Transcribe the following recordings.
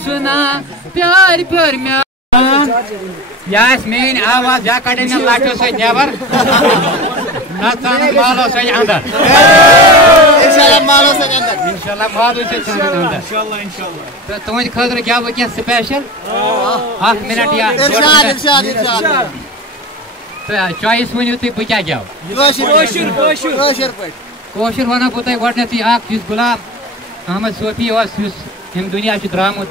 सुना प्यार प्यार में यास मेन आवाज जा कड़े न लाटो से नेवर नचान मालो से अंदर इंशाल्लाह मालो से अंदर अंदर तो तुम खतर क्या वो क्या स्पेशल 1 मिनट या इरशाद तो चॉइस वनियो तुम बह क्या गाव कोशिर वना बह तुम गडनथी गुलाम अहमद सोफी हम दुनिया द्रामुत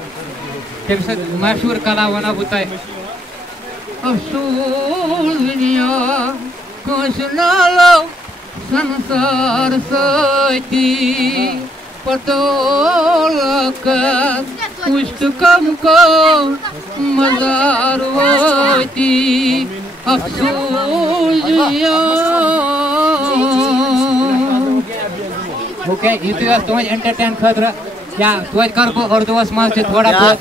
तम स मशहूर कला वना बह तुम अफसोस दुनिया कोशनालो संसार सती पतोलक पुष्टकम को मजार वती अफसोस दुनिया ओके यू तुम एंटरटेन खतर या तुम कर बह उर्दूस मज थोड़ा बहुत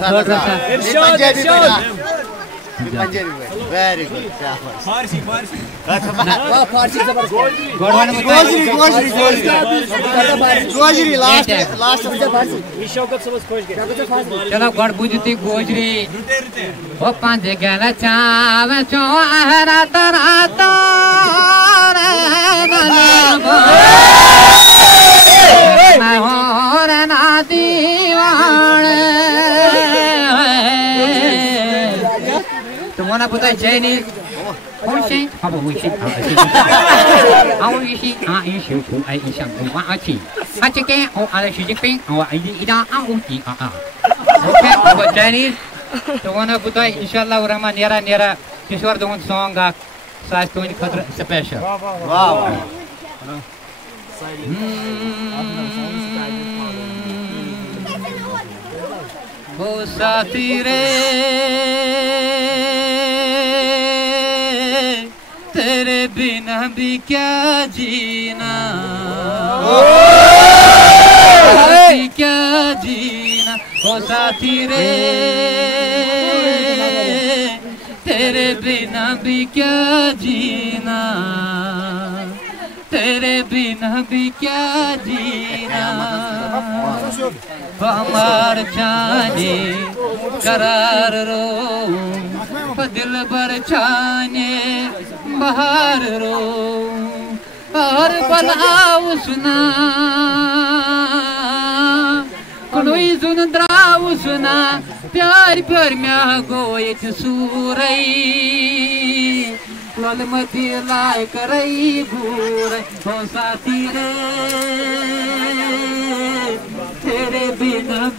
वेरी गुड फारसी चलो गड बुझी तुम गोजरी वो पांच गल चाव चो तुम पता Chinese Chinese तो वन पता इंशाल्लाह रहमान नेरा नेरा किशोर दोन सॉन्ग सास तुम खतर स्पेशल वो साथी रे तेरे बिना भी क्या जीना क्या जीना वो साथी रे तेरे बिना भी क्या जीना तेरे बिना भी क्या जीना हमार जाने करार रो दिल भर छाने बाहर रो और बलाव सुना कोई सुन द्राव सुना प्यार प्यार में गो एक सूरई ललमती लाय करई घूर हो साथी रे तेरे बिना